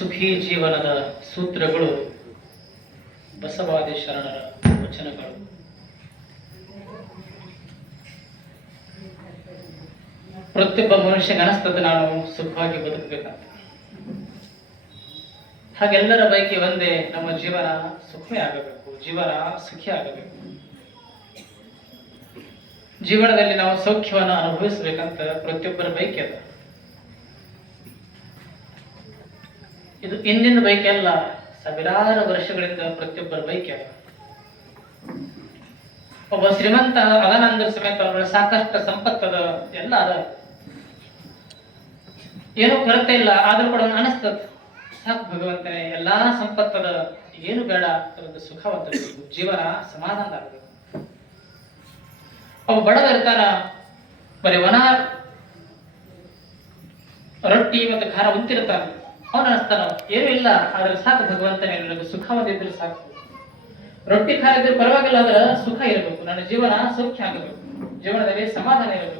ಸುಖಿ ಜೀವನದ ಸೂತ್ರಗಳು ಬಸವಾದಿ ಶರಣರ ವಚನಗಳು. ಪ್ರತಿಯೊಬ್ಬ ಮನುಷ್ಯನ ಅನಿಸ್ತದೆ ನಾನು ಸುಖವಾಗಿ ಬದುಕಬೇಕಂತ. ಹಾಗೆಲ್ಲರ ಬೈಕಿ ಒಂದೇ ನಮ್ಮ ಜೀವನ ಸುಖಮೇ ಆಗಬೇಕು, ಜೀವನ ಸುಖಿ ಆಗಬೇಕು. ಜೀವನದಲ್ಲಿ ನಾವು ಸೌಖ್ಯವನ್ನು ಅನುಭವಿಸಬೇಕಂತ ಪ್ರತಿಯೊಬ್ಬರ ಬೈಕಿ ಅದ. ಇದು ಇಂದಿನ ಬೈಕ್ ಅಲ್ಲ ಸಾವಿರಾರು ವರ್ಷಗಳಿಂದ ಪ್ರತಿಯೊಬ್ಬರ ಬೈಕ್ ಅಲ್ಲ ಒಬ್ಬ ಶ್ರೀಮಂತ ಅಗನಂದ್ರ ಸಮೇತ ಅವರ ಸಾಕಷ್ಟು ಸಂಪತ್ತದ ಎಲ್ಲ ಅದ. ಏನೂ ಕೊರತೆ ಇಲ್ಲ, ಆದ್ರೂ ಕೂಡ ಅನಿಸ್ತದ. ಸಾಕು ಭಗವಂತನೇ, ಎಲ್ಲಾ ಸಂಪತ್ತದ ಏನು ಬೇಡ ಅದೊಂದು ಸುಖವಂತ. ಜೀವನ ಸಮಾಧಾನ ಆಗಬೇಕು ಅವ ಬಡವ ಇರ್ತಾರ, ಬರೀ ಒಣ ರೊಟ್ಟಿ ಮತ್ತು ಖಾರ ಉಂತಿರ್ತಾನ ಅವನ ಅನಿಸ್ತಾನ ಏನೂ ಇಲ್ಲ, ಆದ್ರೆ ಸಾಕು ಭಗವಂತನೇ, ನನಗೆ ಸುಖವಾದಿದ್ರೆ ಸಾಕು. ರೊಟ್ಟಿ ಖಾಯಿದ್ರೆ ಪರವಾಗಿಲ್ಲ, ಆದ್ರೆ ಸುಖ ಇರಬೇಕು. ನನ್ನ ಜೀವನ ಸೌಖ್ಯ ಆಗಬೇಕು. ಜೀವನದಲ್ಲಿ ಸಮಾಧಾನ ಇರಬೇಕು.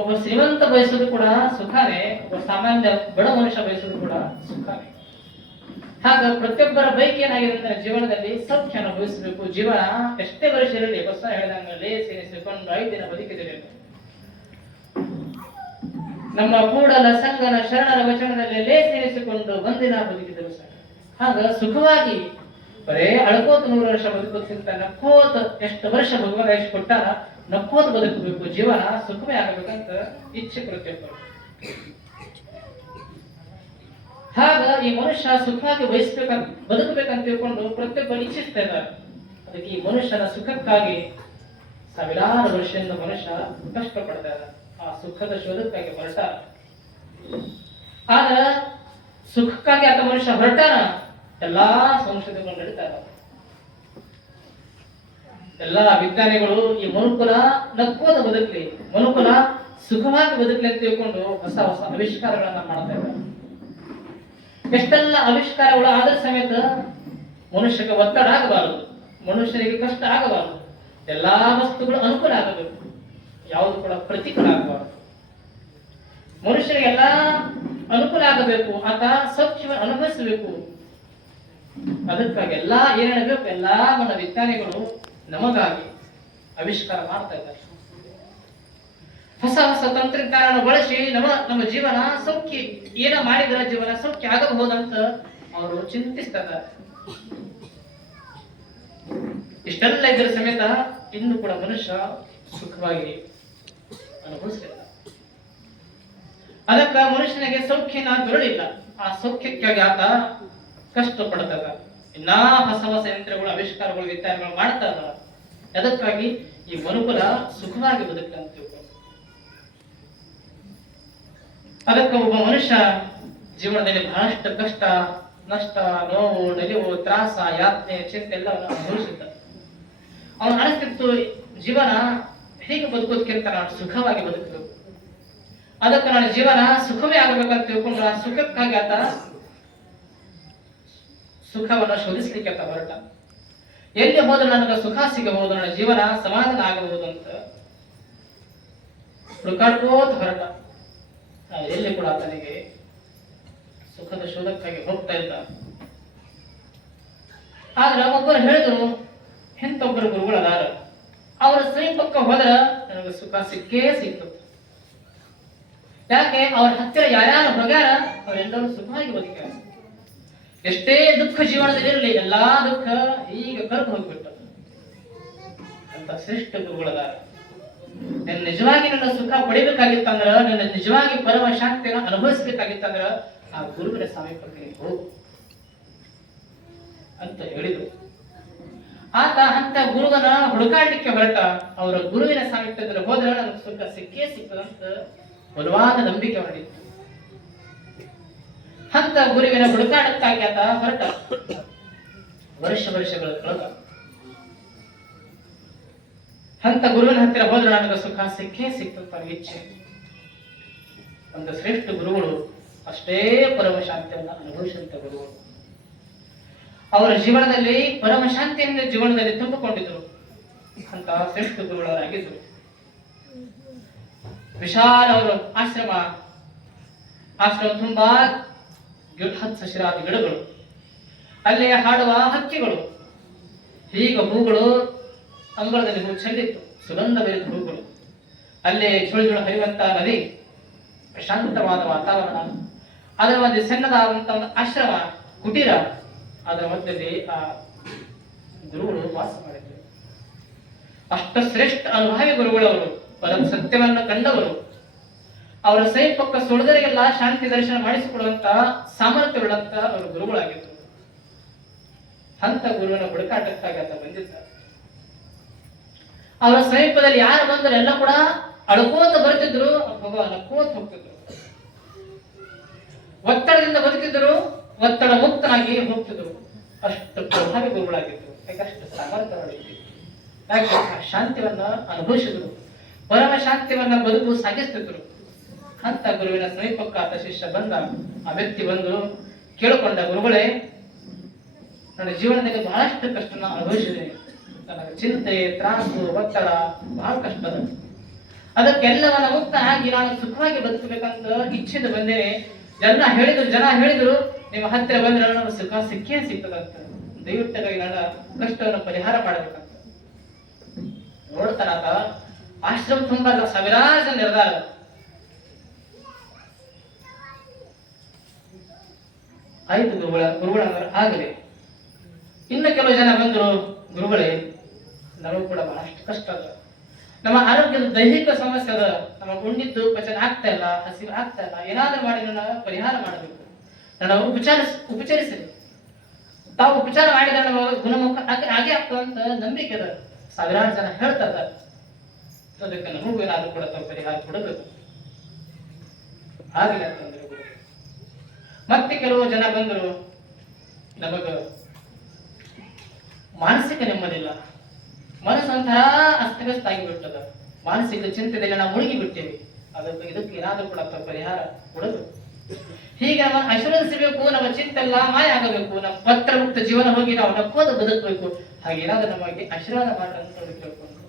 ಒಬ್ಬ ಶ್ರೀಮಂತ ಬಯಸೋದು ಕೂಡ ಸುಖನೇ, ಒಬ್ಬ ಸಾಮಾನ್ಯ ಬಡ ಮನುಷ್ಯ ಬಯಸೋದು ಕೂಡ ಸುಖನೇ. ಹಾಗ ಪ್ರತಿಯೊಬ್ಬರ ಬೈಕ್ ಏನಾಗಿದೆ ಅಂದ್ರೆ ಜೀವನದಲ್ಲಿ ಸೌಖ್ಯ ಅನುಭವಿಸಬೇಕು. ಜೀವನ ಎಷ್ಟೇ ವರ್ಷ ಇರಲಿ ಬಸ್ ಹೇಳಿದಂಗೆ ಸೇರಿಸಿಕೊಂಡು ಐದು ದಿನ ಬದುಕಿದರೆ ನಮ್ಮ ಕೂಡಲ ಸಂಗನ ಶರಣರ ವಚನದಲ್ಲಿ ಲೇಸಿ ಎನಿಸಿಕೊಂಡು ಒಂದಿನ ಬದುಕಿದರು ಸರ್. ಹಾಗ ಸುಖವಾಗಿ ಬರೇ ಅಳ್ಕೋತ ನೂರು ವರ್ಷ ಬದುಕೋದ್ಕಿಂತ ನಕ್ಕೋತ ಎಷ್ಟು ವರ್ಷ ಭಗವಂತ ಎಷ್ಟು ಕೊಟ್ಟಾರ ನಕ್ಕೋತ ಬದುಕಬೇಕು. ಜೀವನ ಸುಖವೇ ಆಗಬೇಕಂತ ಇಚ್ಛೆ ಪ್ರತಿಯೊಬ್ಬರು ಹಾಗ ಈ ಮನುಷ್ಯ ಸುಖವಾಗಿ ಬಯಸ್ಬೇಕಂತ ಬದುಕಬೇಕಂತ ತಿಳ್ಕೊಂಡು ಪ್ರತಿಯೊಬ್ಬರು ಇಚ್ಛಿಸ್ತಾ ಇದ್ದಾರೆ. ಅದಕ್ಕೆ ಈ ಮನುಷ್ಯನ ಸುಖಕ್ಕಾಗಿ ಸಾವಿರಾರು ವರ್ಷದಿಂದ ಮನುಷ್ಯ ಕಷ್ಟ ಪಡ್ತಾ ಇದ್ದ ಆ ಸುಖದ ಶೋಧಕ್ಕಾಗಿ ಹೊರಟ. ಆದ್ರೆ ಸುಖಕ್ಕಾಗಿ ಆತ ಮನುಷ್ಯ ಹೊರಟಾನ ಎಲ್ಲಾ ಸಂಶೋಧನೆಗಳು ನಡೀತಾ ಎಲ್ಲಾ ವಿಜ್ಞಾನಿಗಳು ಈ ಮನುಕುಲ ನಕ್ಕೋದ ಬದುಕಲಿ. ಮನುಕುಲ ಸುಖವಾಗಿ ಬದುಕಲಿ ಅಂತ ತಿಳ್ಕೊಂಡು ಹೊಸ ಹೊಸ ಆವಿಷ್ಕಾರಗಳನ್ನ ಮಾಡ್ತಾ ಇದ್ದಾರೆ ಎಷ್ಟೆಲ್ಲ ಆವಿಷ್ಕಾರಗಳು ಆದ ಸಮೇತ ಮನುಷ್ಯಕ್ಕೆ ಒತ್ತಡ ಆಗಬಾರದು. ಮನುಷ್ಯನಿಗೆ ಕಷ್ಟ ಆಗಬಾರದು. ಎಲ್ಲಾ ವಸ್ತುಗಳು ಅನುಕೂಲ ಆಗಬೇಕು. ಯಾವುದು ಕೂಡ ಪ್ರತಿಕೂಲ ಆಗಬಾರದು. ಮನುಷ್ಯರಿಗೆಲ್ಲ ಅನುಕೂಲ ಆಗಬೇಕು ಆತ ಸೌಖ್ಯ ಅನುಭವಿಸಬೇಕು. ಅದಕ್ಕಾಗಿ ಎಲ್ಲಾ ಏನೇಳಬೇಕು ಎಲ್ಲಾ మన ವಿಜ್ಞಾನಿಗಳು ನಮಗಾಗಿ ಆವಿಷ್ಕಾರ ಮಾಡ್ತಾ ಇದ್ದಾರೆ. ಹೊಸ ಹೊಸ ತಂತ್ರಜ್ಞಾನ ಬಳಸಿ ನಮ್ಮ ನಮ್ಮ ಜೀವನ ಸೌಖ್ಯ, ಏನ ಮಾಡಿದ್ರೆ ಜೀವನ ಸೌಖ್ಯ ಆಗಬಹುದಂತ ಅವರು ಚಿಂತಿಸ್ತಾ ಇದ್ದಾರೆ ಇಷ್ಟೆಲ್ಲ ಇದ್ರ ಸಮೇತ ಇನ್ನು ಕೂಡ ಮನುಷ್ಯ ಸುಖವಾಗಿ ಅನುಭವಿಸ್ತಿಲ್ಲ ಅದಕ್ಕ ಮನುಷ್ಯನಿಗೆ ಸೌಖ್ಯನ ಬರಲಿಲ್ಲ ಆ ಸೌಖ್ಯಕ್ಕಾಗಿ ಆತ ಕಷ್ಟ ಪಡ್ತದ ಇನ್ನಾ ಹೊಸ ಹೊಸ ಯಂತ್ರಗಳು, ಆವಿಷ್ಕಾರಗಳು, ವಿಚಾರಗಳು ಮಾಡ್ತಾ ಇದಾರ ಅದಕ್ಕಾಗಿ ಈ ಮನುಕುಲ ಸುಖವಾಗಿ ಬದುಕಂತ ಅದಕ್ಕೆ ಒಬ್ಬ ಮನುಷ್ಯ ಜೀವನದಲ್ಲಿ ಬಹಳಷ್ಟು ಕಷ್ಟ, ನಷ್ಟ, ನೋವು, ನಲಿವು, ತ್ರಾಸ, ಯಾತನೆ, ಚಿಂತೆ ಎಲ್ಲವನ್ನು ಅನುಭವಿಸುತ್ತ ಅವನು ಅನಿಸ್ತಿತ್ತು, ಜೀವನ ಹೇಗೆ ಬದುಕೋದಕ್ಕಿಂತ ನಾನು ಸುಖವಾಗಿ ಬದುಕಬೇಕು ಅದಕ್ಕೆ ನನ್ನ ಜೀವನ ಸುಖವೇ ಆಗಬೇಕಂತ ತಿಳ್ಕೊಂಡು ಆ ಸುಖಕ್ಕಾಗಿ ಆತ ಸುಖವನ್ನು ಶೋಧಿಸ್ಲಿಕ್ಕೆ ಅಂತ ಹೊರಟ. ಎಲ್ಲಿ ಹೋದ್ರೆ ನನಗೆ ಸುಖ ಸಿಗಬಹುದು, ನನ್ನ ಜೀವನ ಸಮಾಧಾನ ಆಗಬಹುದು ಅಂತ ಹುಡುಕಾಡ್ಕೋತ ಹೊರಟ. ಎಲ್ಲಿ ಕೂಡ ಆತನಿಗೆ ಸುಖದ ಶೋಧಕ್ಕಾಗಿ ಹೋಗ್ತಾ ಇದ್ದ. ಆದ್ರೆ ಒಬ್ಬರು ಹೇಳಿದ್ರು ಇಂಥೊಬ್ಬರು ಗುರುಗಳದಾರ. ಅವರ ಸಮೀಪಕ್ಕೆ ಹೋದ್ರ ನನಗೆ ಸುಖ ಸಿಕ್ಕೇ ಸಿಕ್ತು. ಯಾಕೆ? ಅವ್ರ ಹತ್ತಿರ ಯಾರ್ಯಾರು ಹೋಗ್ಯಾರ, ಅವರೆಲ್ಲರೂ ಸುಖವಾಗಿ ಬದುಕ್ಯಾರ. ಎಷ್ಟೇ ದುಃಖ ಜೀವನದಲ್ಲಿ ಇರಲಿ ಎಲ್ಲಾ ದುಃಖ ಈಗ ಕರ್ಕೊಂಡು ಹೋಗ್ಬಿಟ್ಟು. ಅಂತ ಶ್ರೇಷ್ಠ ಗುರುಗಳದಾರ. ನೀನು ನಿಜವಾಗಿ ನನ್ನ ಸುಖ ಪಡಿಬೇಕಾಗಿತ್ತಂದ್ರ, ನನ್ನ ನಿಜವಾಗಿ ಪರಮ ಶಾಂತಿಯನ್ನು ಅನುಭವಿಸ್ಬೇಕಾಗಿತ್ತಂದ್ರ, ಆ ಗುರುವಿನ ಸಮೀಪಕ್ಕೆ ಹೋಗು. ಅಂತ ಹೇಳಿದ್ರು. ಆತ ಅಂತ ಗುರುವನ ಹುಡುಕಾಡ್ಲಿಕ್ಕೆ ಹೊರಟ ಅವರ ಗುರುವಿನ ಸಾಹಿತ್ಯದಲ್ಲಿ ಹೋದ್ರೆ ನನಗೆ ಸುಖ ಸಿಕ್ಕೇ ಸಿಕ್ಕದಂತ ಬಲವಾದ ನಂಬಿಕೆ ಹೊರಡಿತ್ತು ಅಂತ ಗುರುವಿನ ಹುಡುಕಾಟಕ್ಕಾಗಿ ಆತ ಹೊರಟ. ವರ್ಷ ವರ್ಷಗಳ ಕಳೆದ. ಅಂತ ಗುರುವಿನ ಹತ್ತಿರ ಹೋದ್ರೆ ನನಗೆ ಸುಖ ಸಿಕ್ಕೇ ಅವ್ನಿಗೆ ಇಚ್ಛೆ. ಒಂದು ಶ್ರೇಷ್ಠ ಗುರುಗಳು ಅಷ್ಟೇ ಪರಮ ಶಾಂತಿಯನ್ನು ಅನುಭವಿಸಿದಂತ ಗುರುಗಳು. ಅವರ ಜೀವನದಲ್ಲಿ ಪರಮ ಶಾಂತಿಯನ್ನು ಜೀವನದಲ್ಲಿ ತುಂಬಿಕೊಂಡಿದ್ದರು ಅಂತ ಶ್ರೇಷ್ಠ ಗುರುಗಳಾಗಿದ್ದರು ವಿಶಾಲ ಅವರ ಆಶ್ರಮ ಆಶ್ರಮ ತುಂಬಾ ಹಚ್ಚ ಹಸಿರಾದ ಗಿಡಗಳು. ಅಲ್ಲಿ ಹಾಡುವ ಹಕ್ಕಿಗಳು. ಈಗ ಹೂಗಳು ಅಂಗಳದಲ್ಲಿ ಹೂ ಚೆಲ್ಲಿತ್ತು, ಸುಗಂಧ ಬೆರೆತ ಹೂಗಳು. ಅಲ್ಲಿ ಜುಳು ಜುಳು ಹರಿಯುವಂತ ನದಿ, ಪ್ರಶಾಂತವಾದ ವಾತಾವರಣ, ಅದರ ಒಂದು ಸಣ್ಣದಾದಂತಹ ಒಂದು ಆಶ್ರಮ, ಕುಟೀರ. ಅದರ ಮಧ್ಯದಲ್ಲಿ ಆ, ಗುರುಗಳು ವಾಸ ಮಾಡಿದ್ರು. ಅಷ್ಟ ಶ್ರೇಷ್ಠ ಅನುಭಾವಿ ಗುರುಗಳವರು ಪರಮ ಸತ್ಯವನ್ನು ಕಂಡವರು. ಅವರ ಸೈಪಕ್ಕ ಸುಳಿದರಿಗೆಲ್ಲ ಶಾಂತಿ ದರ್ಶನ ಮಾಡಿಸಿಕೊಡುವಂತ ಸಾಮರ್ಥ್ಯವುಳ್ಳಂತ ಅವರು ಗುರುಗಳಾಗಿದ್ದರು. ಅಂತ ಗುರುವಿನ ಹುಡುಕಾಟಕ್ಕಾಗಿ ಅಂತ ಬಂದಿದ್ದ ಅವರ ಸಮೀಪದಲ್ಲಿ ಯಾರು ಬಂದರು ಎಲ್ಲ ಕೂಡ ಅಳ್ಕೋತ ಬರ್ತಿದ್ರು ಭಗವಾನ್ ಅಳ್ಕೋತ ಹೋಗ್ತಿದ್ರು. ಒತ್ತಡದಿಂದ ಬದುಕಿದ್ರು ಒತ್ತಡ ಮುಕ್ತನಾಗಿ ಹೋಗ್ತಿದ್ರು. ಅಷ್ಟು ಪ್ರಭಾವಿ ಗುರುಗಳಾಗಿದ್ರು. ಯಾಕಷ್ಟು ಸಾಮರ್ಥ್ಯವಾಗಿದ್ರು ಯಾಕೆ ಆ ಶಾಂತಿಯನ್ನ ಅನುಭವಿಸಿದ್ರು. ಪರಮ ಶಾಂತಿಯನ್ನ ಬದುಕು ಸಾಗಿಸ್ತಿದ್ರು. ಅಂತ ಗುರುವಿನ ಸಮೀಪಕ್ಕ ಆತ ಶಿಷ್ಯ ಬಂದ. ಆ ವ್ಯಕ್ತಿ ಬಂದು ಕೇಳಿಕೊಂಡ ಗುರುಗಳೇ, ನನ್ನ ಜೀವನದಲ್ಲಿ ಬಹಳಷ್ಟು ಕಷ್ಟನ ಅನುಭವಿಸಿದೆ. ನನಗೆ ಚಿಂತೆ, ತ್ರಾಸು, ಒತ್ತಡ ಬಹಳ ಕಷ್ಟ ಅದ. ಅದಕ್ಕೆಲ್ಲವನ್ನ ಮುಕ್ತ ಆಗಿ ನಾನು ಸುಖವಾಗಿ ಬದುಕಬೇಕಂತ ಇಚ್ಛೆಯಿಂದ ಬಂದೇನೆ ಜನ ಹೇಳಿದ್ರು ಜನ ಹೇಳಿದ್ರು ನಿಮ್ಮ ಹತ್ತಿರ ಬಂದ್ರೆ ನನಗೆ ಸುಖ ಸಿಕ್ಕೇ ಸಿಗ್ತದಂತ ದಯವಿಟ್ಟಾಗಿ ನನ್ನ ಕಷ್ಟವನ್ನು ಪರಿಹಾರ ಮಾಡಬೇಕಂತ ನೋಡ್ತಾರಾತ ಆಶ್ರಮ ತುಂಬಾ ಸಾವಿರಾರು ಜನ ನಿರ್ಧಾರ ಆಯ್ತು ಗುರುಗಳ ಗುರುಗಳ ಆಗಲಿ. ಇನ್ನು ಕೆಲವು ಜನ ಬಂದರು, ಗುರುಗಳೇ, ನಮಗೂ ಕೂಡ ಬಹಳಷ್ಟು ಕಷ್ಟ ಅದ. ನಮ್ಮ ಆರೋಗ್ಯದ ದೈಹಿಕ ಸಮಸ್ಯೆ ಅದ. ನಮ್ಮ ಉಂಡಿದ್ದು ಪಚನ ಆಗ್ತಾ ಇಲ್ಲ ಹಸಿರು ಆಗ್ತಾ ಇಲ್ಲ. ಏನಾದ್ರೂ ಮಾಡಿ ಪರಿಹಾರ ಮಾಡಬೇಕು. ನನ್ನ ಉಪಚಾರಿಸ್ ಉಪಚರಿಸಿದ್ರು ತಾವು ಉಪಚಾರ ನಮ್ಮ ಗುಣಮುಖ ಹಾಗೆ ಅಂತ ನಂಬಿಕೆ ಅದ. ಸಾವಿರಾರು ಜನ ಹೇಳ್ತದ ಅದಕ್ಕೆ ನಮಗೂ ಏನಾದ್ರೂ ಕೂಡ ಪರಿಹಾರ ಕೊಡಬೇಕು. ಆಗಲಿ ಅಂತಂದ್ರೆ ಮತ್ತೆ ಕೆಲವು ಜನ ಬಂದರು, ನಮಗ ಮಾನಸಿಕ ನೆಮ್ಮದಿಲ್ಲ. ಮನಸ್ಸು ಒಂಥರ ಅಸ್ತವ್ಯಸ್ತ ಆಗಿಬಿಟ್ಟದ ಮಾನಸಿಕ ಚಿಂತೆಯಲ್ಲಿ ನಾವು ಮುಳುಗಿ ಬಿಟ್ಟೇವೆ ಅದಕ್ಕೆ ಇದಕ್ಕೆ ಏನಾದ್ರೂ ಕೂಡ ಪರಿಹಾರ ಕೊಡಬೇಕು. ಹೀಗೆ ನಮ್ಮ ಆಶೀರ್ವದಿಸಬೇಕು ನಮ್ಮ ಚಿಂತೆ ಎಲ್ಲ ಮಾಯ ಆಗಬೇಕು, ನಮ್ಮ ಪತ್ರ ಮುಕ್ತ ಜೀವನ ಹೋಗಿ ನಾವು ನಕ್ಕೋದು ಬದುಕಬೇಕು. ಹಾಗೆ ಏನಾದ್ರೂ ನಮಗೆ ಆಶೀರ್ವಾದ ಮಾಡ್ರೆ ಅಂತ ಕೇಳ್ಕೊಂಡ್ರು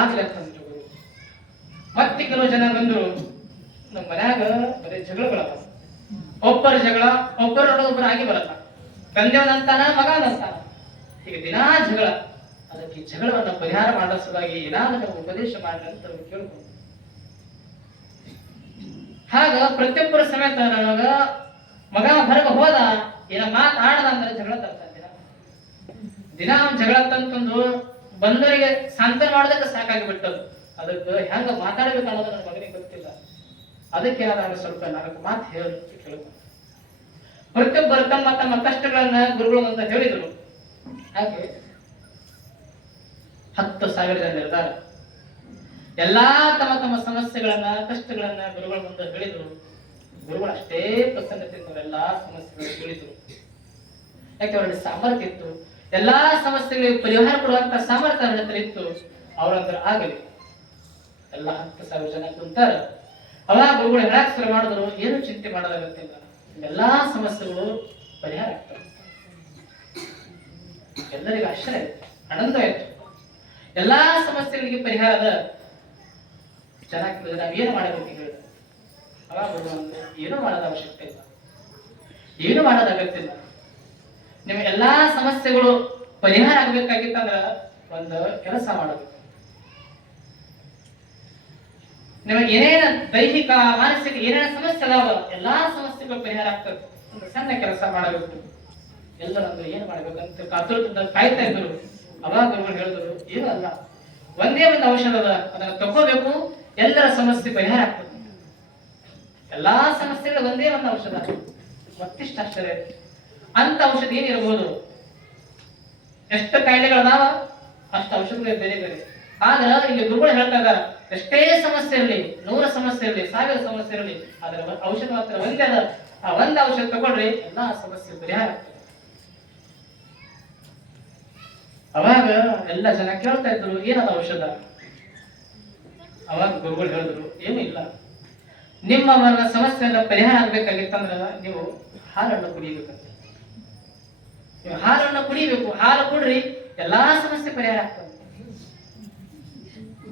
ಆಗ್ಲಿ ಅಂತಂದ್ರು ಮತ್ತೆ ಕೆಲವು ಜನ ಬಂದು ನಮ್ಮ ಮನ್ಯಾಗ ಬರೀ ಜಗಳಗಳ ಒಬ್ಬರ ಜಗಳ, ಒಬ್ಬರ ಒಬ್ಬರು ಆಗಿ ಬರಲ್ಲ. ತಂದೆಯವನಂತಾನ, ಮಗನಂತಾನ. ಹೀಗೆ ದಿನಾ ಜಗಳ. ಅದಕ್ಕೆ ಜಗಳವನ್ನು ಪರಿಹಾರ ಮಾಡಿಸೋದಾಗಿ ಏನಾದ್ರೂ ಉಪದೇಶ ಮಾಡಿ ಅಂತ ಅವ್ರು ಕೇಳ್ಕೊಂಡ್ರು ಹಾಗ ಪ್ರತಿಯೊಬ್ಬರ ಸಮೇತ ಮಗ ಹೊರಗೆ ಹೋದ, ಏನ ಮಾತಾಡದ ಅಂದ್ರೆ ಜಗಳ ತರ್ತಾನೆ ದಿನ ಅವ್ನ್ ಜಗಳ ತಂತಂದು ಬಂದವರಿಗೆ ಸಾಂತ್ವನ ಮಾಡೋದಕ್ಕೆ ಸಾಕಾಗಿ ಬಿಟ್ಟದು ಅದಕ್ಕೆ ಹೆಂಗ ಮಾತಾಡ್ಬೇಕು ಅನ್ನೋದು ನನ್ನ ಮಗನಿಗೆ ಗೊತ್ತಿಲ್ಲ. ಅದಕ್ಕೆ ನಾನು ಸ್ವಲ್ಪ ನಾಲ್ಕು ಮಾತು ಹೇಳಿ ಕೇಳ್ಕೊಂಡು ಪ್ರತಿಯೊಬ್ಬರು ತಮ್ಮ ತಮ್ಮ ಕಷ್ಟಗಳನ್ನ ಗುರುಗಳು ಅಂತ ಹೇಳಿದ್ರು. ಹಾಗೆ ಹತ್ತು ಸಾವಿರ ಜನ ಇರ್ತಾರೆ ಎಲ್ಲಾ ತಮ್ಮ ತಮ್ಮ ಸಮಸ್ಯೆಗಳನ್ನ, ಕಷ್ಟಗಳನ್ನ ಗುರುಗಳ ಮುಂದೆ ಹೇಳಿದ್ರು. ಗುರುಗಳು ಅಷ್ಟೇ ಪ್ರಸನ್ನತೆಯಿಂದ ಎಲ್ಲಾ ಸಮಸ್ಯೆಗಳನ್ನು ಹೇಳಿದ್ರು. ಯಾಕೆ ಅವರಲ್ಲಿ ಸಾಮರ್ಥ್ಯ ಇತ್ತು? ಎಲ್ಲಾ ಸಮಸ್ಯೆಗಳಿಗೆ ಪರಿಹಾರ ಕೊಡುವಂತ ಸಾಮರ್ಥ್ಯ ಅವ್ರ ಹತ್ರ ಇತ್ತು. ಅವ್ರಂದ್ರೆ ಆಗಲಿ. ಎಲ್ಲ ಹತ್ತು ಸಾವಿರ ಜನ ಕುಂತಾರ. ಅವಾಗ ಗುರುಗಳು ಹೇಳಕ್ ಶುರು ಮಾಡಿದ್ರು? ಏನು ಚಿಂತೆ ಮಾಡೋದಾಗತ್ತಿಲ್ಲ ಎಲ್ಲಾ ಸಮಸ್ಯೆಗಳು ಪರಿಹಾರ ಆಗ್ತವೆ. ಎಲ್ಲರಿಗೂ ಆಶ್ಚರ್ಯ ಆಯ್ತು. ಆನಂದ ಆಯ್ತು. ಎಲ್ಲಾ ಸಮಸ್ಯೆಗಳಿಗೆ ಪರಿಹಾರದ ಚೆನ್ನಾಗಿ ನಾವು ಏನು ಮಾಡಬೇಕು ಹೇಳಿ ಅವಾಗ ಭಗವಂತ ಏನು ಮಾಡೋದ ಅವಶ್ಯಕತೆ ಇಲ್ಲ. ಏನು ಮಾಡೋದ ಅಗತ್ಯ ಇಲ್ಲ. ನಿಮ್ಮ ಎಲ್ಲಾ ಸಮಸ್ಯೆಗಳು ಪರಿಹಾರ ಆಗ್ಬೇಕಾಗಿತ್ತಂದ್ರ ಒಂದು ಕೆಲಸ ಮಾಡಬೇಕು ನಿಮಗೆ ಏನೇನ ದೈಹಿಕ, ಮಾನಸಿಕ ಏನೇನ ಸಮಸ್ಯೆ ಅದಾವ ಎಲ್ಲಾ ಸಮಸ್ಯೆಗಳು ಪರಿಹಾರ ಆಗ್ತದೆ ಒಂದು ಸಣ್ಣ ಕೆಲಸ ಮಾಡಬೇಕು. ಎಲ್ಲರಂದ್ರೆ ಏನ್ ಮಾಡ್ಬೇಕಂತ ಕಾತುರದಿಂದ ಕಾಯ್ತಾ ಇದ್ರು. ಅವಾಗ ಹೇಳಿದ್ರು, ಏನು ಅಲ್ಲ. ಒಂದೇ ಒಂದು ಔಷಧ ಅದ ಅದನ್ನ ತಗೋಬೇಕು ಎಲ್ಲರ ಸಮಸ್ಯೆ ಪರಿಹಾರ ಆಗ್ತದೆ. ಎಲ್ಲಾ ಸಮಸ್ಯೆಗಳು ಒಂದೇ ಒಂದು ಔಷಧ. ಮತ್ತಿಷ್ಟು ಅಷ್ಟೇ ಅಂತ ಔಷಧ ಏನಿರ್ಬೋದು ಎಷ್ಟು ಕಾಯಿಲೆಗಳದಾವ ಅಷ್ಟು ಔಷಧಗಳು ಬೇರೆ ಬೇರೆ. ಆದ್ರ ಇಲ್ಲಿ ಗುರುಗಳು ಹೇಳ್ತಾ ಇದಾರ ಎಷ್ಟೇ ಸಮಸ್ಯೆ ಇರಲಿ, ನೂರ ಸಮಸ್ಯೆ ಇರಲಿ, ಸಾವಿರ ಸಮಸ್ಯೆ ಇರಲಿ ಅದರ ಔಷಧ ಮಾತ್ರ ಒಂದೇ ಅದ. ಆ ಒಂದು ಔಷಧ ತಗೊಳ್ರಿ, ಎಲ್ಲಾ ಸಮಸ್ಯೆ ಪರಿಹಾರ ಆಗ್ತದೆ. ಅವಾಗ ಎಲ್ಲ ಜನ ಕೇಳ್ತಾ ಇದ್ರು, ಏನದ ಔಷಧ? ಅವಾಗ ಗುರುಗಳು ಹೇಳಿದ್ರು, ಏನೂ ಇಲ್ಲ. ನಿಮ್ಮ ಸಮಸ್ಯೆನ ಪರಿಹಾರ ಆಗ್ಬೇಕಾಗಿತ್ತಂದ್ರ ನೀವು ಹಾಲನ್ನು ಕುಡಿಬೇಕಂತ ನೀವು ಹಾಲನ್ನು ಕುಡಿಬೇಕು, ಹಾಲು ಕುಡ್ರಿ, ಎಲ್ಲಾ ಸಮಸ್ಯೆ ಪರಿಹಾರ ಆಗ್ತದೆ.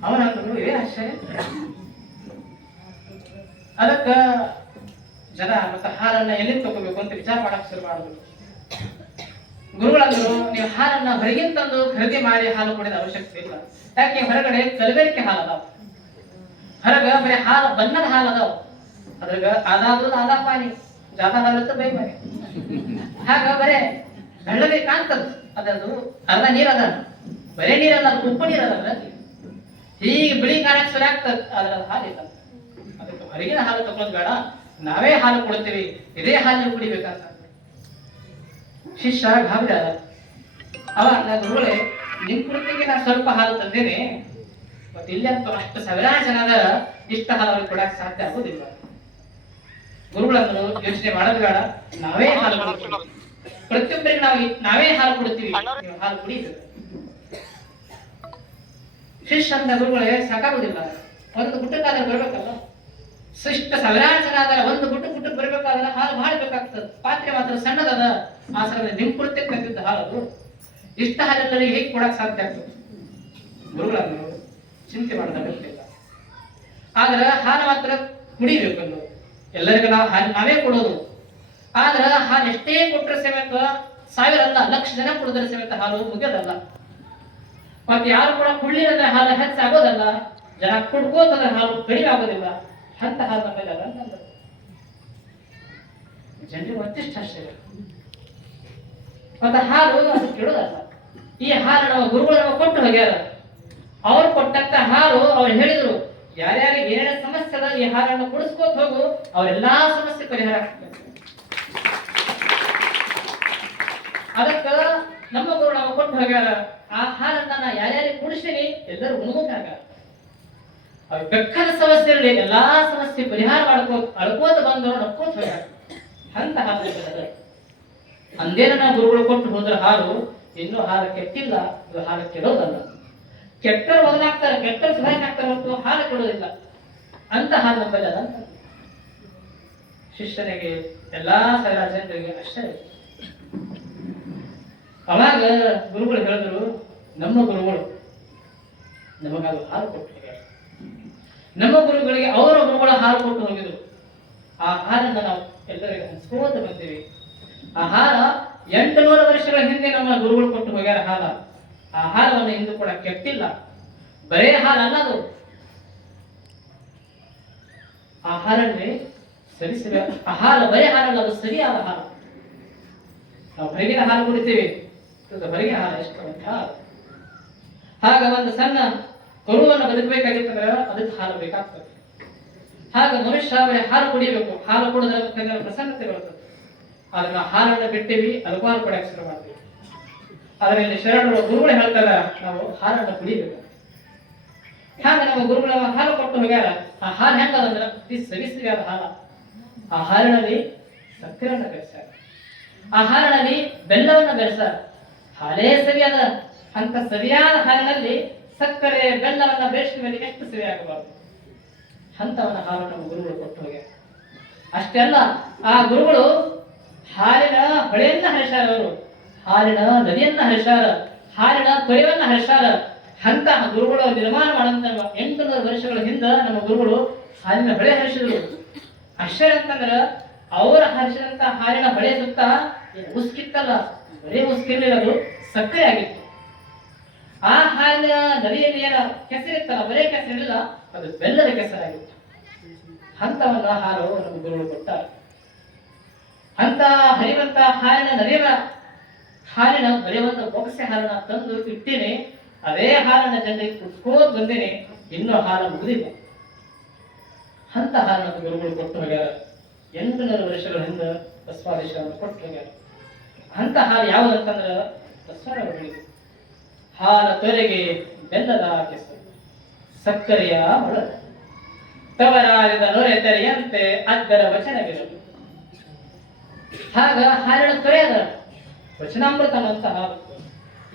ಅವನಂದ್ರು ಏ ಆಶ್ಚರ್ಯ. ಅದಕ್ಕ ಜನ ಮತ್ತೆ ಹಾಲನ್ನ ಎಲ್ಲಿ ತಗೋಬೇಕು ಅಂತ ವಿಚಾರ ಮಾಡಕ್ ಶುರು ಮಾಡಿದ್ರು. ಗುರುಗಳಂದ್ರು, ನೀವು ಹಾಲನ್ನ ಹೊರಗಿಂತಂದು ಖರೀದಿ ಮಾಡಿ ಹಾಲು ಕುಡಿದ ಅವಶ್ಯಕತೆ ಇಲ್ಲ. ಯಾಕೆ ಹೊರಗಡೆ ಕಲಬೇರಿಕೆ ಹಾಲು ಹೊರಗ ಬರೀ ಹಾಲು ಬಣ್ಣದ ಹಾಲು ಅದಾವ ಅದ್ರಾಗ ಅದಾದ್ರು ಅದಾ ಪಾನಿ. ಜಾದ ಹಾಲತ್ತ ಬೈ ಮನೆ. ಹಾಗ ಬರೇ ಬೆಳ್ಳಗೆ ಕಾಣ್ತದ ಅದದು ಅರ್ಧ ನೀರದ ಬರೇ ನೀರಲ್ಲ ಅದು ಉಪ್ಪು ಅದ ಹೀಗೆ. ಬಿಳಿ ಕಾಣಕ್ ಸರಿ ಆಗ್ತದ ಅದ್ರ ಹಾಲು ಇಲ್ಲ ಅದಕ್ಕೆ ಹೊರಗಿನ ಹಾಲು ತಗೊಳ್ಳೋದು ಬೇಡ. ನಾವೇ ಹಾಲು ಕೊಡ್ತೀವಿ. ಇದೇ ಹಾಲು ಕುಡಿಬೇಕಂತ ಶಿಷ್ಯ ಗಾಬರಿ ಅದ ಅವ, ನಾ ಗುರುಗಳೇ, ನಿಮ್ ಕುರಿತಿಗೆ ನಾ ಸ್ವಲ್ಪ ಹಾಲು ತಂದೇನೆ. ಮತ್ತೆ ಇಲ್ಲಿ ಅಂತ ಅಷ್ಟು ಸಾವಿರಾರು ಜನ ಅದಾರ ಇಷ್ಟ ಹಾಲು ಅವ್ರಿಗೆ ಕೊಡಕ್ ಸಾಧ್ಯ ಆಗುದಿಲ್ಲ ಗುರುಗಳಂದ್ರು ಯೋಚನೆ ಮಾಡೋದು ಬೇಡ ನಾವೇ ಹಾಲು ಕೊಡ್ತೀವಿ. ಪ್ರತಿಯೊಬ್ಬರಿಗೆ ನಾವು ನಾವೇ ಹಾಲು ಕೊಡ್ತೀವಿ. ಹಾಲು ಕುಡಿ ಶಿಷ್ಯ ಅಂತ ಗುರುಗಳೇ ಸಾಕಾಗುದಿಲ್ಲ ಒಂದು ಗುಟ್ಟಕ್ಕಾದ್ರೆ ಬರ್ಬೇಕಲ್ಲ. ಶಿಷ್ಟ ಸಾವಿರಾರು ಜನ ಆದ್ರೆ ಒಂದು ಗುಟ್ಟು ಗುಟ್ಟಕ್ಕೆ ಬರ್ಬೇಕಾದ್ರೆ ಹಾಲು ಬಹಳ ಬೇಕಾಗ್ತದೆ. ಪಾತ್ರೆ ಮಾತ್ರ ಸಣ್ಣದದ ಆ ಸಲ ನಿಮ್ ಕಲ್ತಿದ್ದ ಹಾಲು ಇಷ್ಟ ಹಾಲಲ್ಲಿ ಹೇಗೆ ಕೊಡಕ್ ಸಾಧ್ಯ ಆಗ್ತದೆ? ಗುರುಗಳಂದ್ರು ಚಿಂತೆ ಮಾಡೋದ ಆದ್ರೆ ಹಾಲು ಮಾತ್ರ ಕುಡಿಬೇಕು ಅನ್ನೋದು ಎಲ್ಲರಿಗೂ ನಾವು ಹಾಲು, ನಾವೇ ಕೊಡೋದು. ಆದ್ರೆ ಹಾಲು ಎಷ್ಟೇ ಕೊಟ್ಟರೆ ಸಮೇತ ಸಾವಿರ ಅಲ್ಲ ಲಕ್ಷ ಜನ ಕುಡಿದ್ರೆ ಸಮೇತ ಹಾಲು ಮುಗಿಯೋದಲ್ಲ. ಮತ್ತೆ ಯಾರು ಕೂಡ ಕುಳ್ಳಿರದ ಹಾಲು ಹೆಚ್ಚಾಗೋದಲ್ಲ. ಜನ ಕುಡ್ಕೋತದ ಹಾಲು ಕಡಿಮೆ ಆಗೋದಿಲ್ಲ ಅಂತ ಹಾಲು ಅದ ಅಂತಂದ್ರು. ಜನರಿಗೆ ಮತ್ತಿಷ್ಟು ಅಷ್ಟೇ. ಮತ್ತೆ ಹಾಲು ಅದು ಕೆಡೋದಲ್ಲ. ಈ ಹಾಲು ನಮ್ಮ ಗುರುಗಳು ನಮಗೆ ಕೊಟ್ಟು ಹೋಗ್ಯಾರ. ಅವ್ರು ಕೊಟ್ಟಂತ ಹಾರು ಅವ್ರು ಹೇಳಿದ್ರು, ಯಾರ್ಯಾರಿಗೆ ಏನೇನು ಸಮಸ್ಯೆ ಅದ, ಈ ಹಾರನ್ನು ಕೊಡಿಸ್ಕೋತ ಹೋಗು, ಅವರೆಲ್ಲಾ ಸಮಸ್ಯೆ ಪರಿಹಾರ ಅದಕ್ಕ ನಮ್ಮ ಗುರು ನಾವು ಕೊಟ್ಟು ಹೋಗ್ಯಾರ ಆ ಹಾರನ್ನ ನಾ ಯಾರ್ಯಾರಿಗೆ ಕುಡಿಸ್ತೀನಿ, ಎಲ್ಲರೂ ಉಣ್ಬೇಕಾಗ ಅವ್ರು ಬೆಕ್ಕದ ಸಮಸ್ಯೆ ಇರಲಿ, ಎಲ್ಲಾ ಸಮಸ್ಯೆ ಪರಿಹಾರ ಮಾಡ್ಕೋ ಅಳ್ಕೋತ ಬಂದವರು ನಕ್ಕೋತ ಹೋಗ್ಯಾರ. ಅಂತ ಹಾರ. ಅಂದೇನ ಗುರುಗಳು ಕೊಟ್ಟು ಹೋದ್ರ ಹಾರು, ಇನ್ನೂ ಹಾರ ಕೆಟ್ಟಿಲ್ಲ ಹಾರ ಕೆಡೋದಲ್ಲ. ಕೆಟ್ಟರು ಬದಲಾಗ್ತಾರೆ ಕೆಟ್ಟರು ಸುಧಾರಣೆ ಆಗ್ತಾರೆ ಹೊರತು ಹಾಲು ಕೊಡೋದಿಲ್ಲ. ಅಂತ ಹಾಲು ನಂಬಲ್ಲ. ಶಿಷ್ಯನಿಗೆ ಎಲ್ಲಾ ಸಾವಿರ ಜನರಿಗೆ ಅಷ್ಟೇ. ಅವಾಗ ಗುರುಗಳು ಹೇಳಿದ್ರು, ನಮ್ಮ ಗುರುಗಳು ನಮಗಾಗ ಹಾಲು ಕೊಟ್ಟು ನಮ್ಮ ಗುರುಗಳಿಗೆ ಅವರ ಗುರುಗಳ ಹಾಲು ಕೊಟ್ಟು ಹೋಗಿದ್ರು. ಆ ಹಾಲನ್ನು ನಾವು ಎಲ್ಲರಿಗೂ ಹಂಚ್ಕೋತ ಬಂದೀವಿ. ಆ ಹಾಲ ಎಂಟು ನೂರು ವರ್ಷಗಳ ಹಿಂದೆ ನಮ್ಮ ಗುರುಗಳು ಕೊಟ್ಟು ಹೋಗ್ಯಾರ ಹಾಲ. ಆ ಹಾಲವನ್ನು ಇಂದು ಕೂಡ ಕೆಟ್ಟಿಲ್ಲ. ಬರೇ ಹಾಲಲ್ಲ ಅದು. ಆ ಸರಿ ಸರಿಸಿದ, ಆ ಹಾಲು, ಬರೇ ಹಾಲಲ್ಲ ಅದು ಸರಿಯಾದ ಹಾಲು. ನಾವು ಹೊರಗಿನ ಹಾಲು ಕುಡಿತೇವೆ. ಹೊರಗಿನ ಹಾಲು ಎಷ್ಟು ಅಂತ ಹಾಲು. ಆಗ ಒಂದು ಸಣ್ಣ ಕರುವನ್ನು ಬದುಕಬೇಕಾಗಿತ್ತಂದ್ರೆ ಅದಕ್ಕೆ ಹಾಲು ಬೇಕಾಗ್ತದೆ. ಹಾಗ ಮನುಷ್ಯ ಹಾಲು ಕುಡಿಬೇಕು ಹಾಲು ಕುಡಿದ್ರೆ ಪ್ರಸನ್ನತೆ ಬರ್ತದೆ. ಆದ್ರೆ ನಾವು ಹಾಲನ್ನು ಬಿಟ್ಟಿವಿ ಹಾಲು ಕೊಡಕ್ಕೆ ಶುರು ಮಾಡ್ತೀವಿ. ಆದ್ರೆ ಇಲ್ಲಿ ಶರಣರು ಗುರುಗಳು ಹೇಳ್ತಾರ, ನಾವು ಹಾಲನ್ನು ಕುಡಿಬೇಕು ಹ್ಯಾಂಗ ನಮ್ಮ ಗುರುಗಳ ಹಾಲು ಕೊಟ್ಟು ಹೋಗ್ಯಾರ? ಆ ಹಾಲು ಹೆಂಗದಂದ್ರ ಅತಿ ಸವಿಸಿಯಾದ ಹಾಲ ಆ ಹಾಲಿನಲ್ಲಿ ಸಕ್ಕರೆಯನ್ನು ಬೆರೆಸ್ಯಾರ ಆ ಹಾಲಿನಲ್ಲಿ ಬೆಲ್ಲವನ್ನು ಬೆರೆಸ್ಯಾರ ಹಾಲೇ ಸರಿಯಾದ ಅಂತ ಸರಿಯಾದ ಹಾಲಿನಲ್ಲಿ ಸಕ್ಕರೆ, ಬೆಲ್ಲವನ್ನ ಬೆರೆಸಿದ ಮೇಲೆ ಎಷ್ಟು ಸರಿಯಾಗಬಾರದು ಅಂತವನ್ನ ಹಾಲು ನಮ್ಮ ಗುರುಗಳು ಕೊಟ್ಟು ಹೋಗ್ಯಾರ. ಅಷ್ಟೇ ಅಲ್ಲ, ಆ ಗುರುಗಳು ಹಾಲಿನ ಹೊಳೆಯನ್ನ ಹರಿಸ್ಯಾರ ಅವರು. ಹಾಲಿನ ನದಿಯನ್ನ ಹರಿಸಾರ, ಹಾಲಿನ ಪರಿವನ್ನ ಹರಿಸಾರ. ಅಂತ ಗುರುಗಳು ನಿರ್ಮಾಣ ಮಾಡಂತ ಎಂಟು ನೂರು ವರ್ಷಗಳ ಹಿಂದ ನಮ್ಮ ಗುರುಗಳು ಹಾಲಿನ ಬಳೆ ಹರಿಸಿದ್ರು. ಆಶ್ಚರ್ಯ ಅಂತಂದ್ರ ಅವರ ಹರಿಸಿದಂತ ಹಾಲಿನ ಬಳೆ ಸುತ್ತ ಉಸ್ಕಿತ್ತಲ್ಲ ಬರೀ ಉಸ್ಕಿರ್ಲಿಲ್ಲ ಅದು ಸಕ್ಕರೆ ಆಗಿತ್ತು. ಆ ಹಾಲಿನ ನದಿಯಲ್ಲಿ ಏನ ಕೆಸರಿತ್ತಲ್ಲ ಬರೇ ಕೆಸರಿಲ್ಲ ಅದು ಬೆಲ್ಲದ ಕೆಸರಾಗಿತ್ತು ಹಂತವನ್ನ ಹಾಲು ನಮ್ಮ ಗುರುಗಳು ಕೊಟ್ಟ ಅಂತ ಹರಿವಂತ ಹಾಲಿನ ನದಿಯ ಹಾಲಿನ ಬರೆಯುವಂತ ಬೊಕ್ಸೆ ಹಾಲನ್ನ ತಂದು ಇಟ್ಟೇನೆ ಅದೇ ಹಾಲನ್ನ ಜನರಿಗೆ ಕುಟ್ಕೋದ್ ಬಂದೇನೆ. ಇನ್ನೂ ಹಾಲ ಮುಗಿದಿಲ್ಲ. ಅಂತ ಹಾಲು ನಮ್ಮ ಗುರುಗಳು ಕೊಟ್ಟು ಹೋಗ್ಯಾರ. ಎಂಟುನೂರು ವರ್ಷಗಳ ಹಿಂದೆ ಬಸವಾದೇಶವನ್ನು ಕೊಟ್ಟು ಹೋಗ್ಯಾರ. ಅಂತ ಹಾಲು ಯಾವುದಂತಂದ್ರೆ ಬಸವನವರಿಗೆ ಹಾಲ ತೊರೆಗೆ ಬೆಲ್ಲದ ಕೆಸರು. ಸಕ್ಕರೆಯ ಮೊಳ. ತವರಾದ ನೊರೆ ತೆರೆಯಂತೆ ಅದ್ದರ ವಚನವಿರಲು ಹಾಗ ಹಾಲಿನ ತೊರೆಯದ ವಚನಾಮೃತ ಅನ್ನುವಂತ ಹಾಲು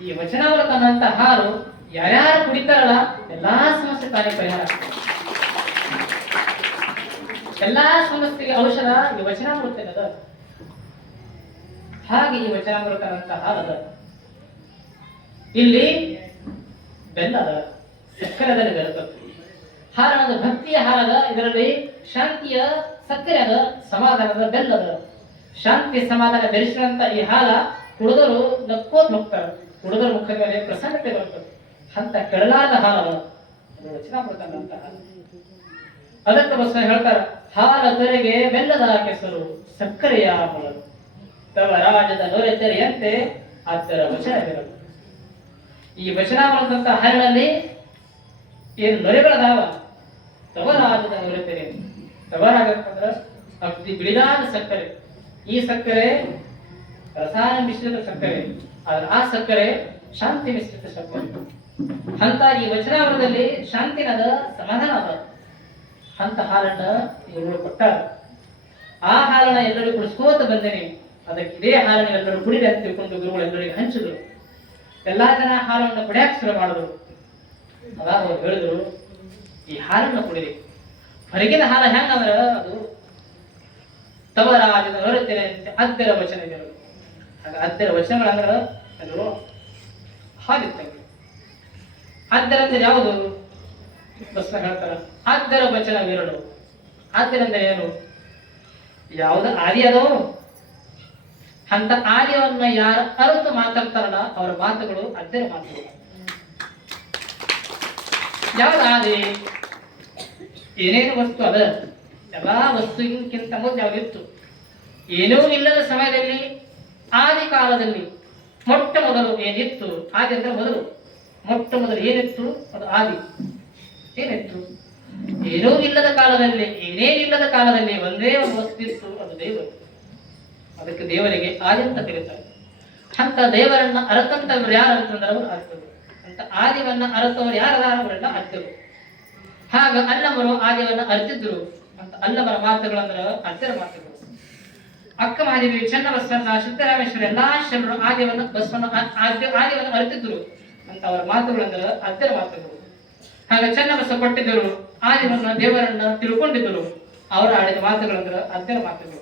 ಈ ವಚನಾಮೃತ ಅನ್ನುವಂತ ಹಾಲು ಯಾರ್ಯಾರು ಕುಡಿತಾರಲ್ಲ, ಎಲ್ಲಾ ಸಮಸ್ಯೆ ತಾನೇ ಪರಿಹಾರ. ಎಲ್ಲಾ ಸಮಸ್ಯೆಗೆ ಔಷಧ ಈ ವಚನಾಮೃತ ಅದ ಹಾಗೆ ಈ ವಚನಾಮೃತ ಅನ್ನುವಂತ ಹಾಲು ಅದ. ಇಲ್ಲಿ ಬೆಲ್ಲ ಅದ ಸಕ್ಕರೆದಲ್ಲಿ ಬೆರೆತದ್ದು ಹಾಲದ ಭಕ್ತಿಯ ಹಾಲದ, ಇದರಲ್ಲಿ ಶಾಂತಿಯ ಸಕ್ಕರೆ ಅದ, ಸಮಾಧಾನದ ಬೆಲ್ಲದ ಶಾಂತಿ ಸಮಾಧಾನ ಬೆರೆಸಿದಂತ ಈ ಹಾಲ ಕುಡಿದರು ನಕ್ಕೋದು ಹೋಗ್ತಾರೆ ಕುಡಿದರ ಮುಖದ ಮೇಲೆ ಪ್ರಸನ್ನತೆ ಬರ್ತದೆ ಅಂತ ಕೆಳಲಾದ ಹಾಲು ಅದು ವಚನ ಕೊಡ್ತಕ್ಕಂತ ಅದಕ್ಕೆ ಬಸ್ ಹೇಳ್ತಾರೆ, ಹಾಲ ತೆರೆಗೆ ಬೆಲ್ಲದ ಕೆಸರು ಸಕ್ಕರೆಯ ಮೊಳಗು ತವ ರಾಜದ ನೊರೆತೆರೆಯಂತೆ ವಚನ ವಚನವಿರಲು. ಈ ವಚನ ಅನ್ನುವಂಥ ಹಾಲಿನಲ್ಲಿ ಏನು ನೊರೆಗಳದಾವ ತವರಾಜದ ನೊರೆತೆರೆ ತವರಾಗ ಅಂತಂದ್ರ ಅಗ್ದಿ ಬಿಳಿದಾದ ಸಕ್ಕರೆ. ಈ ಸಕ್ಕರೆ ರಸಾಯನ ಮಿಶ್ರಿತ ಸಕ್ಕರೆ. ಆದ್ರೆ ಆ ಸಕ್ಕರೆ ಶಾಂತಿ ಮಿಶ್ರಿತ ಸಕ್ಕರೆ. ಅಂತ ಈ ವಚನಾವರದಲ್ಲಿ ಶಾಂತಿನದ ಸಮಾಧಾನ ಅದ. ಅಂತ ಹಾಲನ್ನ ಇವರು ಕೊಟ್ಟಾರ. ಆ ಹಾಲನ್ನ ಎಲ್ಲರಿಗೂ ಕುಡಿಸ್ಕೋತ ಬಂದೇನೆ. ಅದಕ್ಕೆ ಇದೇ ಹಾಲನ್ನು ಎಲ್ಲರೂ ಕುಡಿದೆ ಅಂತ ತಿಳ್ಕೊಂಡು ಗುರುಗಳು ಎಲ್ಲರಿಗೆ ಹಂಚಿದ್ರು. ಎಲ್ಲಾ ಜನ ಹಾಲನ್ನು ಕುಡಿಯಕ್ಕೆ ಶುರು ಮಾಡಿದ್ರು. ಅವಾಗ ಅವ್ರು ಹೇಳಿದ್ರು, ಈ ಹಾಲನ್ನು ಕುಡಿರಿ. ಹೊರಗಿನ ಹಾಲ ಹೆಂಗಂದ್ರ ಅದು ತವರಾಜದ ಅಂತ ಅದ್ದರ ವಚನ ಅದ್ದರ ವಚನಗಳಂದ್ರ ಅದು ಹಾಲಿದ್ದಂಗೆ ಅದ್ದರ ಅಂದ್ರೆ ಯಾವುದು? ಪ್ರಶ್ನೆ ಹೇಳ್ತಾರ. ಅದ್ದರ ವಚನ ವಿರಳು ಆದ್ದರಿಂದ ಏನು? ಯಾವುದು ಆದಿ ಅಂತ ಆರ್ಯವನ್ನ ಯಾರು ಅರಿತು ಮಾತಾಡ್ತಾರಲ್ಲ, ಅವರ ಮಾತುಗಳು ಅದ್ದರ ಮಾತುಗಳು. ಯಾವ್ದು ಆದಿ? ಏನೇನು ವಸ್ತು ಅದ? ಎಲ್ಲಾ ವಸ್ತುಗಿಂತ ಮೊದಲು ಯಾವ್ದಿತ್ತು ಏನೂ ಇಲ್ಲದ ಸಮಯದಲ್ಲಿ ಆದಿ ಕಾಲದಲ್ಲಿ ಮೊಟ್ಟ ಮೊದಲು ಏನಿತ್ತು? ಆದಿ ಅಂದ್ರೆ ಮೊದಲು. ಮೊಟ್ಟ ಮೊದಲು ಏನಿತ್ತು? ಅದು ಆದಿ. ಏನಿತ್ತು? ಏನೂ ಇಲ್ಲದ ಕಾಲದಲ್ಲಿ, ಏನೇನಿಲ್ಲದ ಕಾಲದಲ್ಲಿ ಒಂದೇ ಒಂದು ವಸ್ತು ಇತ್ತು, ಅದು ದೇವರು. ಅದಕ್ಕೆ ದೇವರಿಗೆ ಆದಿ ಅಂತ ಕರೀತಾರೆ. ಅಂತ ದೇವರನ್ನ ಅರತಂತವರು ಯಾರು ಅಂತಂದ್ರೆ ಅವರು ಆಗ್ತದೆ ಅಂತ ಆದಿವನ್ನ ಅರತವರು ಯಾರದ ಅವರೆಲ್ಲ ಅರ್ಥರು ಹಾಗ ಅಲ್ಲವರು ಆದಿವನ್ನ ಅರ್ತಿದ್ರು ಅಂತ ಅಲ್ಲವರ ಮಾತುಗಳಂದ್ರ ಅರ್ಜರ ಮಾತುಗಳು. ಅಕ್ಕ ಮಹಾದೇವಿ ಚನ್ನಬಸವಣ್ಣ ಸಿದ್ದರಾಮೇಶ್ವರ ಎಲ್ಲಾ ಶರಣರು ಆದ್ಯವನ್ನು ಬಸವಣ್ಣ ಆದ್ಯವನ್ನು ಅರ್ತಿದ್ರು ಅಂತ ಅವರ ಮಾತುಗಳಂದ್ರ ಅರ್ಜರ ಮಾತುಗಳು. ಹಾಗ ಚನ್ನಬಸ ಕೊಟ್ಟಿದ್ದರು, ಆದ್ಯವನ್ನು ದೇವರನ್ನ ತಿಳ್ಕೊಂಡಿದ್ದರು. ಅವರು ಆಡಿದ ಮಾತುಗಳಂದ್ರ ಅರ್ಜರ ಮಾತುಗಳು.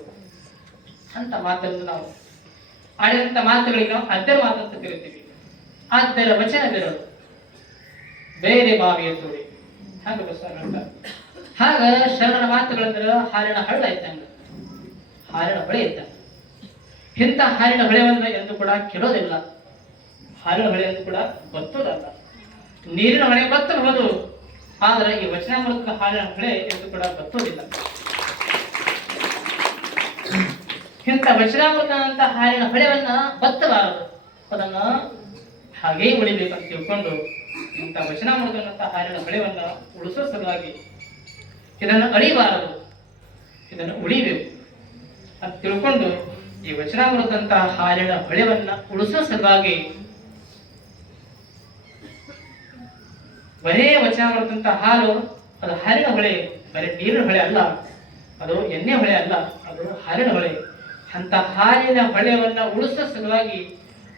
ಅಂತ ಮಾತನ್ನು ನಾವು ಆಡಿದಂತ ಮಾತುಗಳಿಗೆ ನಾವು ಮಾತು ಅಂತ ಕರಿತೀವಿ. ಆದ್ಯರ ವಚನ ಬೇರೆ ಬಾವಿಯ ತೋಡಿ ಹಾಗೆ ಬಸವಣ್ಣ ಹಾಗ ಶರಣರ ಮಾತುಗಳಂದ್ರೆ ಹಾಲಿನ ಹಳ್ಳ ಇದ್ದಂಗ. ಹಾಲಿನ ಹೊಳೆ ಇದ್ದ. ಇಂಥ ಹಾಲಿನ ಹೊಳೆಯನ್ನು ಎಂದು ಕೂಡ ಕೆಡೋದಿಲ್ಲ. ಹಾಲಿನ ಹೊಳೆಯನ್ನು ಕೂಡ ಗೊತ್ತೋದಲ್ಲ. ನೀರಿನ ಹೊಳೆ ಬತ್ತಬಹುದು ಆದ್ರೆ ಈ ವಚನ ಮೂಲಕ ಹಾಲಿನ ಹೊಳೆ ಎಂದು ಕೂಡ ಗೊತ್ತೋದಿಲ್ಲ. ಇಂಥ ವಚನಾಮೃತ ಹಾರಿನ ಹೊಳೆವನ್ನ ಬತ್ತಬಾರದು ಅದನ್ನ ಹಾಗೇ ಅಂತ ತಿಳ್ಕೊಂಡು ಇಂಥ ವಚನ ಮೂಲಕ ಹಾರಿನ ಹೊಳೆವನ್ನ ಉಳಿಸೋ ಸಲುವಾಗಿ ಇದನ್ನು ಅಳಿಬಾರದು. ಇದನ್ನು ಉಳಿಬೇಕು. ಅಂತ ತಿಳ್ಕೊಂಡು ಈ ವಚನಾಮೃತಂತಹ ಹಾಲಿನ ಹೊಳೆವನ್ನ ಉಳಿಸೋ ಸಲುವಾಗಿ ಬರೇ ವಚನಾಮೃತಂತಹ ಹಾಲು, ಅದು ಹಾಲಿನ ಹೊಳೆ, ಬರೀ ನೀರಿನ ಹೊಳೆ ಅಲ್ಲ, ಅದು ಎಣ್ಣೆ ಹೊಳೆ ಅಲ್ಲ, ಅದು ಹಾಲಿನ ಹೊಳೆ. ಅಂತ ಹಾಲಿನ ಹೊಳೆವನ್ನ ಉಳಿಸೋ ಸಲುವಾಗಿ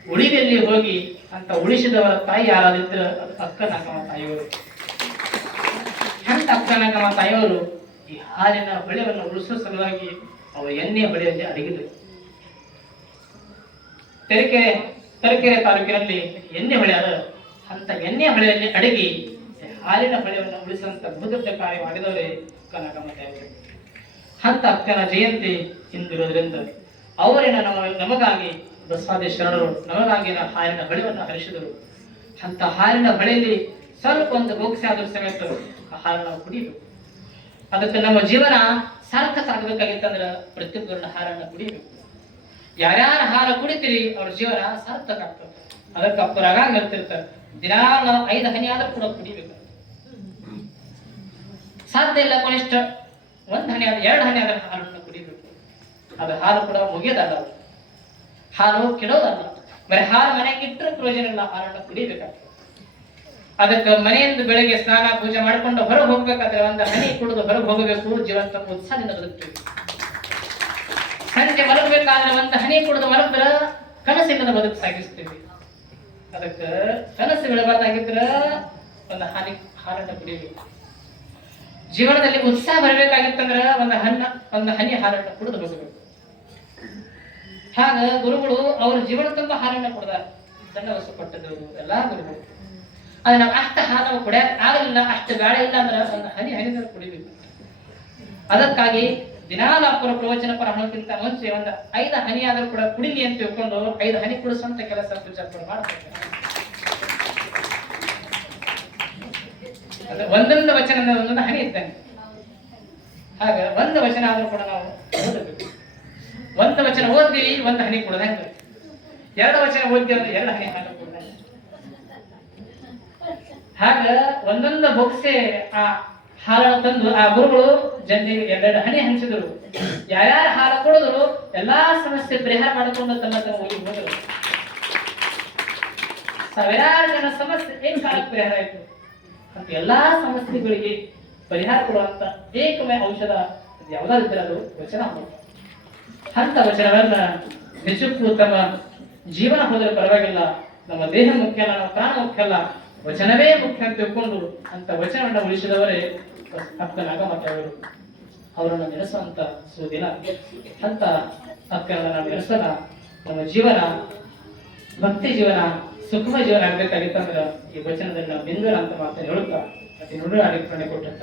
ಉಳಿದಲ್ಲಿ ಹೋಗಿ ಅಂತ ಉಳಿಸಿದವರ ತಾಯಿ ಯಾರಾದಿದ್ರೆ ಅದು ಅಕ್ಕನಾಗಮ ತಾಯಿಯವರು. ಅಂತ ನಕಮ ತಾಯಿಯವರು ಈ ಹಾಲಿನ ಹೊಳೆವನ್ನು ಉಳಿಸೋ ಸಲುವಾಗಿ ಅವರು ಎಣ್ಣೆಯ ಬಳಿಯಲ್ಲಿ ಅಡಗಿದ್ರು. ತರೀಕೆರೆ, ತರಕೆರೆ ತಾಲೂಕಿನಲ್ಲಿ ಎಣ್ಣೆ ಹೊಳೆ ಅದ. ಅಂತ ಎಣ್ಣೆಯ ಹೊಳೆಯಲ್ಲಿ ಅಡಗಿ ಹಾಲಿನ ಹೊಳೆಯನ್ನು ಉಳಿಸುವಂತ ಬಹುದೊಡ್ಡ ಕಾರ್ಯ ಮಾಡಿದವರೇ ಕನಕಮ್ಮ ತಾಯಿಯವರು ಅಂತ ಅಕ್ಕನ ಜಯಂತಿ ಇಂದಿರೋದ್ರಿಂದ ಅವರಿನ ನಮ್ಮ, ನಮಗಾಗಿ ಬಸವಾದಿ ಶರಣರು, ನಮಗಾಗಿ ಹಾಲಿನ ಬಳಿಯನ್ನು ಹರಿಸಿದರು. ಅಂತ ಹಾಲಿನ ಹೊಳೆಯಲ್ಲಿ ಸ್ವಲ್ಪ ಒಂದು ಬೋಕ್ಸಿ ಆದರೂ ಸಮೇತ ಆ ಹಾಲು ನಾವು ಕುಡಿಬೇಕು ಅದಕ್ಕೆ ನಮ್ಮ ಜೀವನ ಸಾರ್ಥಕ ಆಗ್ಬೇಕಾಗಿತ್ತಂದ್ರ ಪ್ರತಿಯೊಬ್ಬರನ್ನ ಹಾರನ್ನ ಕುಡಿಬೇಕು. ಯಾರ್ಯಾರ ಹಾರ ಕುಡಿತೀರಿ ಅವ್ರ ಜೀವನ ಸಾರ್ಥಕ ಆಗ್ತದೆ. ಅದಕ್ಕೆ ಅಪ್ಪರಾಗ ಹೇಳ್ತಿರ್ತಾರೆ ದಿನಾ ಐದು ಹನಿ ಆದ್ರೂ ಕೂಡ ಕುಡಿಬೇಕು. ಸಾಧ್ಯ ಇಲ್ಲ ಕನಿಷ್ಠ ಒಂದ್ ಹನಿ ಆದ ಎರಡು ಹನಿ ಆದ್ರೆ ಹಾಲನ್ನು ಕುಡಿಬೇಕು. ಅದು ಹಾಲು ಕೂಡ ಮುಗಿಯೋದಲ್ಲ. ಹಾಲು ಕೆಡೋದಲ್ಲ. ಬರೀ ಹಾಲು ಮನೆಗೆ ಇಟ್ಟರೆ ಪ್ರಯೋಜನ ಇಲ್ಲ ಹಾಲನ್ನು ಕುಡಿಬೇಕಾಗ್ತದೆ ಅದಕ್ಕೆ ಮನೆಯಿಂದ ಬೆಳಗ್ಗೆ ಸ್ನಾನ, ಪೂಜೆ ಮಾಡ್ಕೊಂಡು ಹೊರಗೆ ಹೋಗ್ಬೇಕಾದ್ರೆ ಒಂದು ಹನಿ ಕುಡಿದು ಹೊರಗೆ ಹೋಗಬೇಕು ಜೀವಂತ ಉತ್ಸಾಹದಿಂದ ಬದುಕ್ತೀವಿ. ಸಂಜೆ ಮಲಗಬೇಕಾದ್ರೆ ಒಂದು ಹನಿ ಕುಡಿದು ಮಲಗಿದ್ರ ಕನಸಿಲ್ಲದ ಬದುಕು ಸಾಗಿಸ್ತೀವಿ. ಅದಕ್ಕೆ ಕನಸು ಬೀಳಬಾರ್ದಾಗಿದ್ರ ಒಂದು ಹಾನಿ ಹಾಲನ್ನು ಕುಡಿಬೇಕು ಜೀವನದಲ್ಲಿ ಉತ್ಸಾಹ ಬರಬೇಕಾಗಿತ್ತಂದ್ರ ಒಂದು ಹಣ್ಣ, ಒಂದು ಹನಿ ಹಾಲನ್ನು ಕುಡಿದು ಬದುಕಬೇಕು ಹಾಗ ಗುರುಗಳು ಅವ್ರ ಜೀವನ ತುಂಬ ಹಾಲನ್ನು ಕುಡ್ದಾರ ಸಣ್ಣ ವಸ್ತು ಕೊಟ್ಟದ್ದು, ಎಲ್ಲಾ ಗುರುಗಳು. ಅದು ನಾವು ಅಷ್ಟು ಹಾಲು ನಾವು ಕುಡಿಯಕ್ ಆಗಲಿಲ್ಲ, ಅಷ್ಟು ಬೇಡ ಇಲ್ಲ ಅಂದ್ರೆ ಒಂದು ಹನಿ ಹನಿ ಕುಡಿಬೇಕು. ಅದಕ್ಕಾಗಿ ದಿನಾಲ ಪ್ರವಚನಪರ ಪ್ರವಚನ ಪರ ಹಣಕ್ಕಿಂತ ಮುಂಚೆ ಒಂದು ಐದು ಹನಿ ಆದರೂ ಕೂಡ ಕುಡಿಲಿ ಅಂತ ತಿಳ್ಕೊಂಡು ಐದು ಹನಿ ಕುಡಿಸುವಂತ ಕೆಲಸ ಪೂಜಾಪುರ ಮಾಡ್ತಾರೆ ಒಂದೊಂದು ವಚನ ಒಂದೊಂದು ಹನಿ ಇದ್ದಂಗೆ. ಆಗ ಒಂದು ವಚನ ಆದರೂ ಕೂಡ ನಾವು ಓದಬೇಕು. ಒಂದು ವಚನ ಓದ್ತೀವಿ, ಒಂದು ಹನಿ ಕುಡ್ದಂಗೆ. ಎರಡು ವಚನ ಓದ್ತೀವಿ ಅಂದ್ರೆ ಎರಡು ಹನಿ ಹಾಲು. ಹಾಗ ಒಂದೊಂದು ಬೊಕ್ಸೆ ಆ ಹಾಲನ್ನು ತಂದು ಆ ಗುರುಗಳು ಜನರಿಗೆ ಎರಡೆರಡು ಹನಿ ಹಂಚಿದ್ರು. ಯಾರ್ಯಾರ ಹಾಲು ಕೊಡಿದ್ರು ಎಲ್ಲಾ ಸಮಸ್ಯೆ ಪರಿಹಾರ ಮಾಡಿಕೊಂಡು ತನ್ನ ತನ್ನ ಊರಿಗೆ ಹೋದರು. ಸಾವಿರಾರು ಜನ ಸಮಸ್ಯೆ, ಏನ್ ಕಾಲಕ್ಕೆ ಪರಿಹಾರ ಆಯ್ತು? ಅಂತ ಎಲ್ಲಾ ಸಮಸ್ಯೆಗಳಿಗೆ ಪರಿಹಾರ ಕೊಡುವಂತ ಏಕಮೇ ಔಷಧ ಯಾವುದಾದ್ರೆ ಅದು ವಚನ ಅಂತ ವಚನವನ್ನ ನಿಜಕ್ಕೂ ತಮ್ಮ ಜೀವನ ಹೋದರೆ ಪರವಾಗಿಲ್ಲ. ನಮ್ಮ ದೇಹ ಮುಖ್ಯ ಅಲ್ಲ, ನಮ್ಮ ಪ್ರಾಣ ಮುಖ್ಯ ಅಲ್ಲ. ವಚನವೇ ಮುಖ್ಯ ಅಂತ ತಿಳ್ಕೊಂಡು ಅಂತ ವಚನವನ್ನು ಉಳಿಸಿದವರೇ ಅಕ್ಕನಾಗ ಮಾತಾಡೋರು ಅವರನ್ನು ನೆನೆಸುವಂತ ಸುದಿನ. ಅಂತ ಅಕ್ಕನನ್ನು ನೆನೆಸಲ ನಮ್ಮ ಜೀವನ, ಭಕ್ತಿ ಜೀವನ ಸುಖಮ ಜೀವನ ಆಗ್ಬೇಕಾಗಿತ್ತಂದ್ರೆ ಈ ವಚನದಲ್ಲಿ ನಾವು ಬಿಂದುರ ಅಂತ ಮಾತ್ರ ಹೇಳುತ್ತಾ ಅತಿ ನುಡಿರ ಅಡಿಪಣೆ ಕೊಟ್ಟಂತ